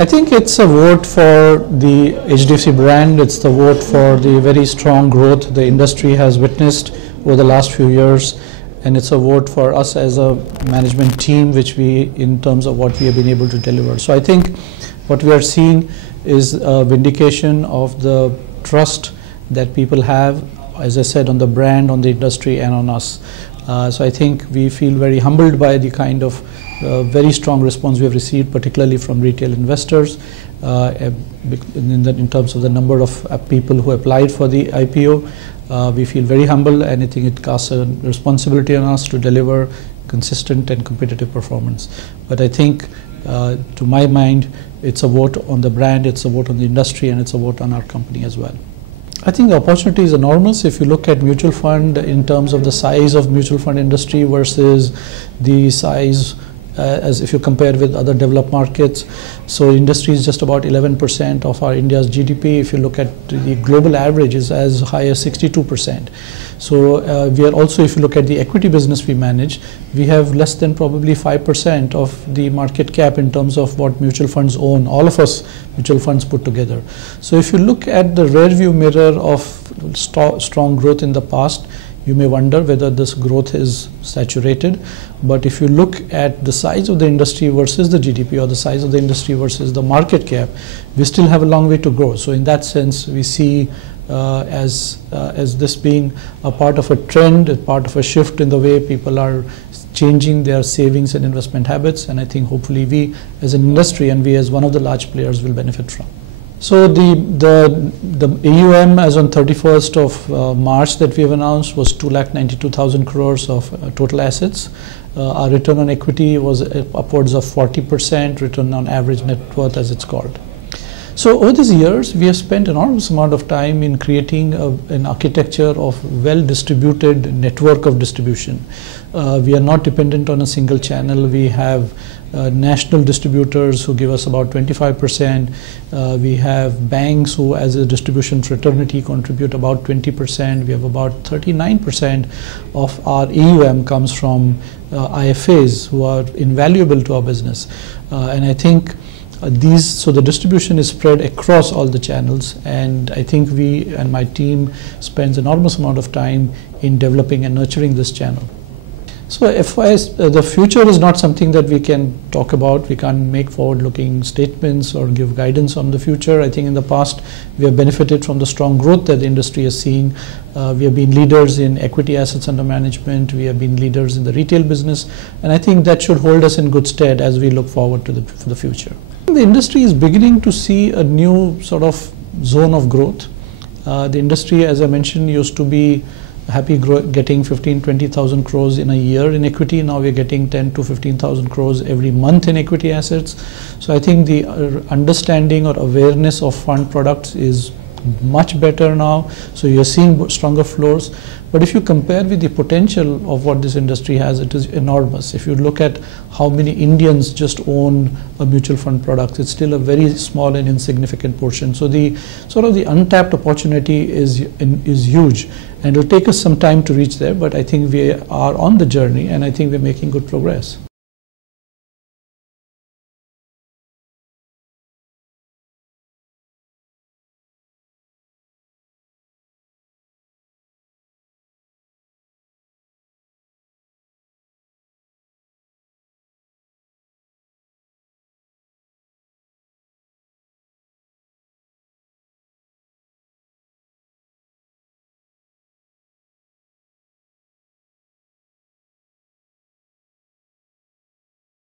I think it's a vote for the HDFC brand. It's the vote for the very strong growth the industry has witnessed over the last few years. And it's a vote for us as a management team, which we, in terms of what we have been able to deliver. So I think what we are seeing is a vindication of the trust that people have, as I said, on the brand, on the industry, and on us. So I think we feel very humbled by the kind of very strong response we have received, particularly from retail investors, in terms of the number of people who applied for the IPO. We feel very humble, and I think it casts a responsibility on us to deliver consistent and competitive performance. But I think, to my mind, it's a vote on the brand, it's a vote on the industry, and it's a vote on our company as well. I think the opportunity is enormous. If you look at mutual fund in terms of the size of mutual fund industry versus the size as if you compare with other developed markets. So industry is just about 11% of our India's GDP. If you look at the global average is as high as 62%. So we are also, if you look at the equity business we manage, we have less than probably 5% of the market cap in terms of what mutual funds own, all of us mutual funds put together. So if you look at the rear view mirror of strong growth in the past, you may wonder whether this growth is saturated. But if you look at the size of the industry versus the GDP, or the size of the industry versus the market cap, we still have a long way to go. So in that sense, we see as this being a part of a trend, a part of a shift in the way people are changing their savings and investment habits. And I think hopefully we as an industry, and we as one of the large players, will benefit from. So the AUM as on 31st of March that we have announced was 2,92,000 crores of total assets. Our return on equity was upwards of 40%, return on average net worth as it's called. So over these years, we have spent an enormous amount of time in creating an architecture of well-distributed network of distribution. We are not dependent on a single channel. We have national distributors who give us about 25%. We have banks who, as a distribution fraternity, contribute about 20%. We have about 39% of our AUM comes from IFAs who are invaluable to our business. And I think so the distribution is spread across all the channels, and I think we and my team spends an enormous amount of time in developing and nurturing this channel. So the future is not something that we can talk about. We can't make forward-looking statements or give guidance on the future. I think in the past we have benefited from the strong growth that the industry is seeing. We have been leaders in equity assets under management. We have been leaders in the retail business, and I think that should hold us in good stead as we look forward to the future. The industry is beginning to see a new sort of zone of growth. The industry, as I mentioned, used to be happy getting 15,000-20,000 crores in a year in equity. Now we're getting 10,000 to 15,000 crores every month in equity assets. So I think the understanding or awareness of fund products is much better now. So you're seeing stronger flows. But if you compare with the potential of what this industry has, it is enormous. If you look at how many Indians just own a mutual fund product, it's still a very small and insignificant portion. So the sort of the untapped opportunity is huge, and it'll take us some time to reach there. But I think we are on the journey, and I think we're making good progress.